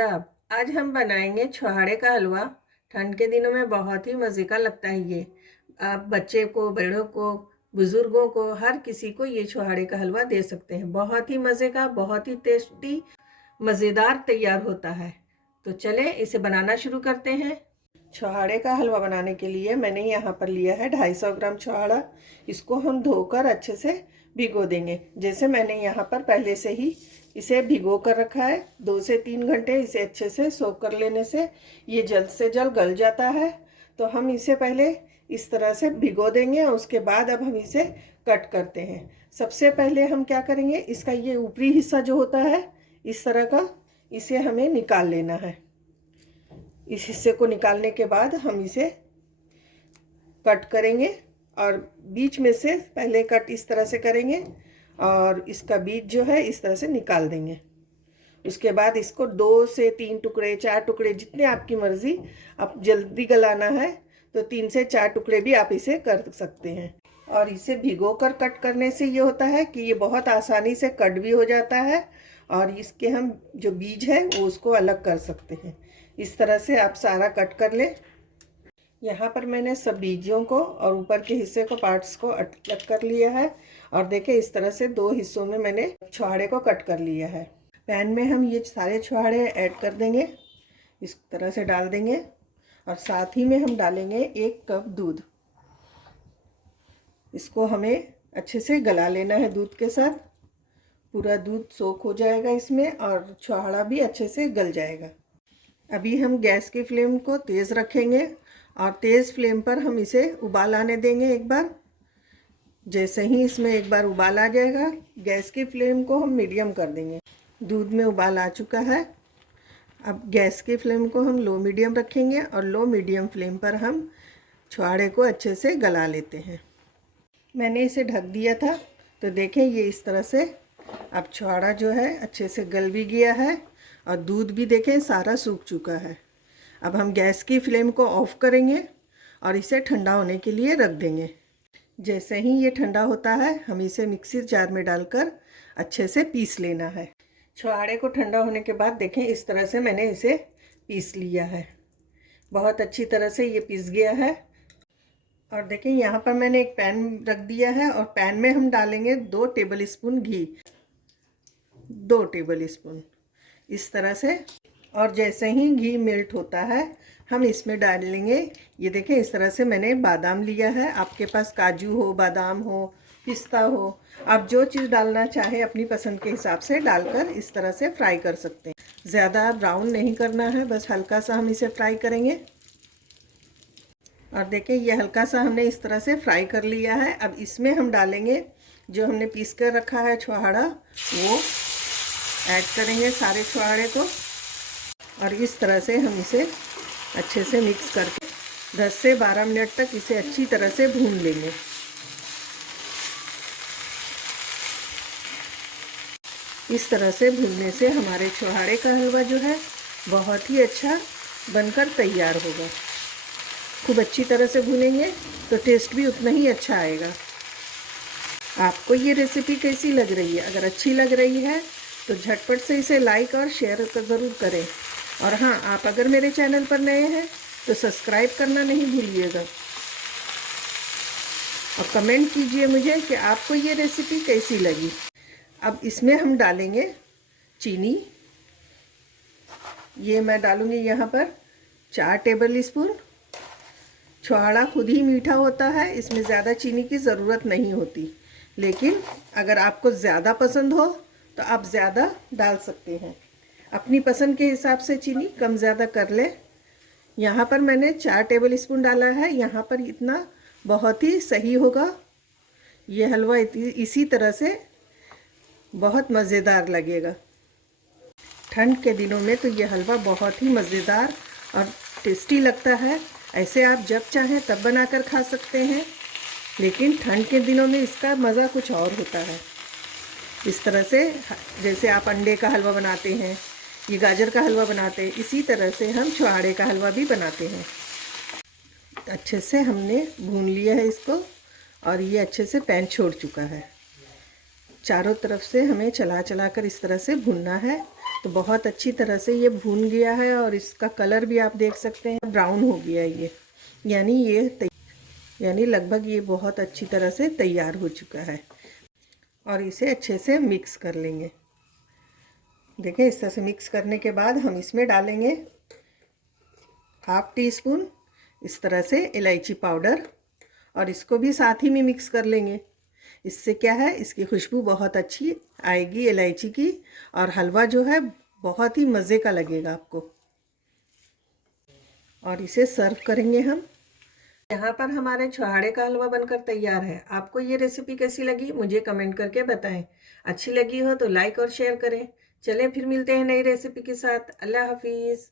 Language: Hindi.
आदाब। आज हम बनाएंगे छुहारे का हलवा। ठंड के दिनों में बहुत ही मज़े का लगता है ये। आप बच्चे को, बड़ों को, बुजुर्गों को, हर किसी को ये छुहारे का हलवा दे सकते हैं। बहुत ही मज़े का, बहुत ही टेस्टी, मज़ेदार तैयार होता है। तो चलें इसे बनाना शुरू करते हैं। छुहारे का हलवा बनाने के लिए मैंने यहाँ पर लिया है 250 ग्राम छुहारा। इसको हम धोकर अच्छे से भिगो देंगे। जैसे मैंने यहाँ पर पहले से ही इसे भिगो कर रखा है। 2 से 3 घंटे इसे अच्छे से सोख कर लेने से ये जल्द से जल्द गल जाता है। तो हम इसे पहले इस तरह से भिगो देंगे और उसके बाद अब हम इसे कट करते हैं। सबसे पहले हम क्या करेंगे, इसका ये ऊपरी हिस्सा जो होता है इस तरह का, इसे हमें निकाल लेना है। इस हिस्से को निकालने के बाद हम इसे कट करेंगे और बीच में से पहले कट इस तरह से करेंगे और इसका बीज जो है इस तरह से निकाल देंगे। उसके बाद इसको 2 से 3 टुकड़े, 4 टुकड़े, जितने आपकी मर्ज़ी। आप जल्दी गलाना है तो 3 से 4 टुकड़े भी आप इसे कर सकते हैं। और इसे भिगो कर कट करने से ये होता है कि ये बहुत आसानी से कट भी हो जाता है और इसके हम जो बीज है वो उसको अलग कर सकते हैं। इस तरह से आप सारा कट कर लें। यहाँ पर मैंने सब बीजों को और ऊपर के हिस्से को, पार्ट्स को अलग कर लिया है। और देखिए इस तरह से 2 हिस्सों में मैंने छुहारे को कट कर लिया है। पैन में हम ये सारे छुहारे ऐड कर देंगे, इस तरह से डाल देंगे और साथ ही में हम डालेंगे 1 कप दूध। इसको हमें अच्छे से गला लेना है दूध के साथ। पूरा दूध सोख हो जाएगा इसमें और छुहारा भी अच्छे से गल जाएगा। अभी हम गैस की फ्लेम को तेज़ रखेंगे और तेज़ फ्लेम पर हम इसे उबाल आने देंगे एक बार। जैसे ही इसमें एक बार उबाल आ जाएगा, गैस की फ्लेम को हम मीडियम कर देंगे। दूध में उबाल आ चुका है। अब गैस की फ्लेम को हम लो मीडियम रखेंगे और लो मीडियम फ्लेम पर हम छुहारे को अच्छे से गला लेते हैं। मैंने इसे ढक दिया था तो देखें ये इस तरह से अब छुहारा जो है अच्छे से गल भी गया है और दूध भी देखें सारा सूख चुका है। अब हम गैस की फ्लेम को ऑफ करेंगे और इसे ठंडा होने के लिए रख देंगे। जैसे ही ये ठंडा होता है हम इसे मिक्सी जार में डालकर अच्छे से पीस लेना है। छुहारे को ठंडा होने के बाद देखें इस तरह से मैंने इसे पीस लिया है। बहुत अच्छी तरह से ये पीस गया है। और देखें यहाँ पर मैंने एक पैन रख दिया है और पैन में हम डालेंगे 2 टेबल स्पून घी, 2 टेबल स्पून इस तरह से। और जैसे ही घी मेल्ट होता है हम इसमें डाल लेंगे, ये देखें इस तरह से मैंने बादाम लिया है। आपके पास काजू हो, बादाम हो, पिस्ता हो, आप जो चीज़ डालना चाहें अपनी पसंद के हिसाब से डालकर इस तरह से फ्राई कर सकते हैं। ज़्यादा ब्राउन नहीं करना है, बस हल्का सा हम इसे फ्राई करेंगे। और देखें ये हल्का सा हमने इस तरह से फ्राई कर लिया है। अब इसमें हम डालेंगे जो हमने पीस कर रखा है छुहारा, वो ऐड करेंगे सारे छुहारे को और इस तरह से हम इसे अच्छे से मिक्स करके 10 से 12 मिनट तक इसे अच्छी तरह से भून लेंगे। इस तरह से भूनने से हमारे छुहारे का हलवा जो है बहुत ही अच्छा बनकर तैयार होगा। खूब अच्छी तरह से भूनेंगे तो टेस्ट भी उतना ही अच्छा आएगा। आपको ये रेसिपी कैसी लग रही है? अगर अच्छी लग रही है तो झटपट से इसे लाइक और शेयर ज़रूर करें। और हाँ, आप अगर मेरे चैनल पर नए हैं तो सब्सक्राइब करना नहीं भूलिएगा और कमेंट कीजिए मुझे कि आपको ये रेसिपी कैसी लगी। अब इसमें हम डालेंगे चीनी। ये मैं डालूँगी यहाँ पर 4 टेबल स्पून। छुहारा खुद ही मीठा होता है, इसमें ज़्यादा चीनी की ज़रूरत नहीं होती, लेकिन अगर आपको ज़्यादा पसंद हो तो आप ज़्यादा डाल सकते हैं। अपनी पसंद के हिसाब से चीनी कम ज़्यादा कर लें। यहाँ पर मैंने 4 टेबल स्पून डाला है, यहाँ पर इतना बहुत ही सही होगा। ये हलवा इसी तरह से बहुत मज़ेदार लगेगा। ठंड के दिनों में तो ये हलवा बहुत ही मज़ेदार और टेस्टी लगता है। ऐसे आप जब चाहें तब बनाकर खा सकते हैं, लेकिन ठंड के दिनों में इसका मज़ा कुछ और होता है। इस तरह से जैसे आप अंडे का हलवा बनाते हैं, ये गाजर का हलवा बनाते हैं, इसी तरह से हम छुहारे का हलवा भी बनाते हैं। अच्छे से हमने भून लिया है इसको और ये अच्छे से पैन छोड़ चुका है। चारों तरफ से हमें चला चला कर इस तरह से भूनना है तो बहुत अच्छी तरह से ये भून गया है और इसका कलर भी आप देख सकते हैं ब्राउन हो गया है ये, यानी लगभग ये बहुत अच्छी तरह से तैयार हो चुका है। और इसे अच्छे से मिक्स कर लेंगे। देखिए इस तरह से मिक्स करने के बाद हम इसमें डालेंगे 1/2 टीस्पून इस तरह से इलायची पाउडर और इसको भी साथ ही में मिक्स कर लेंगे। इससे क्या है, इसकी खुशबू बहुत अच्छी आएगी इलायची की, और हलवा जो है बहुत ही मज़े का लगेगा आपको। और इसे सर्व करेंगे हम। यहाँ पर हमारे छुहाड़े का हलवा बनकर तैयार है। आपको ये रेसिपी कैसी लगी मुझे कमेंट करके बताएं। अच्छी लगी हो तो लाइक और शेयर करें। चलें फिर मिलते हैं नई रेसिपी के साथ। अल्लाह हाफिज़।